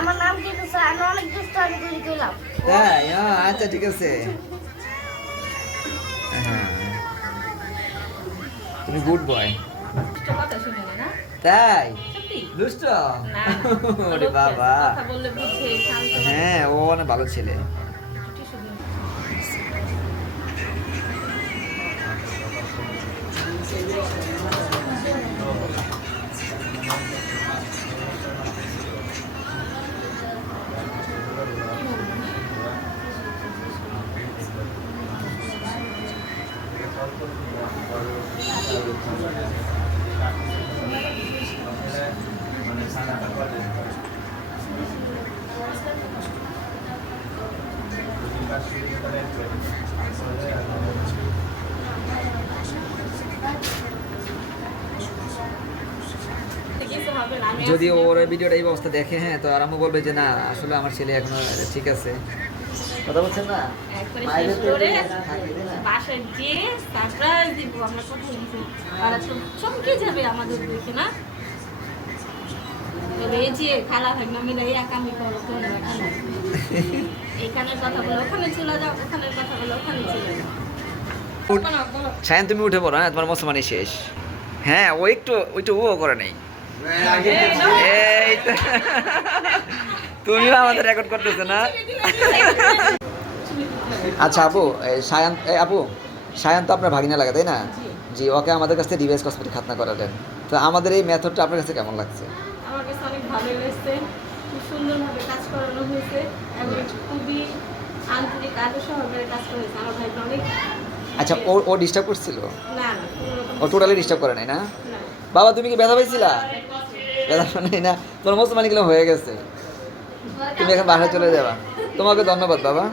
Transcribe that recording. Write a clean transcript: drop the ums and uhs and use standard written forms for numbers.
আমার নাম কিন্তু স্যার আমি অনেক দুষ্ট আমি তৈরি করলাম। তাই আচ্ছা ঠিক আছে। হ্যাঁ তুমি গুড বয়। কথা শুনে না তাই সত্যি দুষ্ট না ওরে বাবা কথা বললে বুঝে শান্ত হ্যাঁ ও অনেক ভালো ছেলে। কিছু হবে না আমি যদি ওর এই ভিডিওটা এই অবস্থা দেখে হ্যাঁ তো আরামও বলবে যে না আসলে আমার ছেলে এখনো ঠিক আছে। কথা বলছেন না একবারে মায়েদের শেষ তো করে এরকম থাকে, তাই না? বাসায় গিয়ে সারপ্রাইজ দিব আমরা কথা বলছি তারা তো চমকে যাবে আমাদের দেখে না তবে এই যে খালা ভাই না মিলে একা আমি করো তোমরা এখানে এখানের কথা বলো ওখানে চলে যাও ওখানের কথা বলো ওখানে চলে যাও বলো সায়ন তুমি উঠে পড়ো হ্যাঁ তোমার মুসলমানি শেষ। হ্যাঁ ও একটু ও করে নাই এই তো তুমিও আমাদের রেকর্ড করতেছো না। আচ্ছা আপু আপু সায়ন তো আপনার ভাগিনা লাগে তাই না? জি ওকে আমাদের কাছ থেকে ডিভাইস কসমেটিক খাতনা করালেন তো আমাদের এই মেথডটা আপনার কাছে কেমন লাগছে? আমার কাছে অনেক ভালো লেগেছে খুব সুন্দরভাবে কাজ করানো হয়েছে এবং খুবই আন্তরিক আদর্শ সহকারে কাজ করা হয়েছে আমার ভাইকে অনেক আচ্ছা ও ডিস্টার্ব করছিল? না না কোনোরকম ও টোটালি ডিস্টার্ব করে নাই না? না বাবা তুমি কি ব্যথা পাইছিলা? ব্যথা নেই না তোমার মুসলমানিগুলো হয়ে গেছে তুমি এখন বাসায় চলে যাবা। তোমাকে ধন্যবাদ বাবা।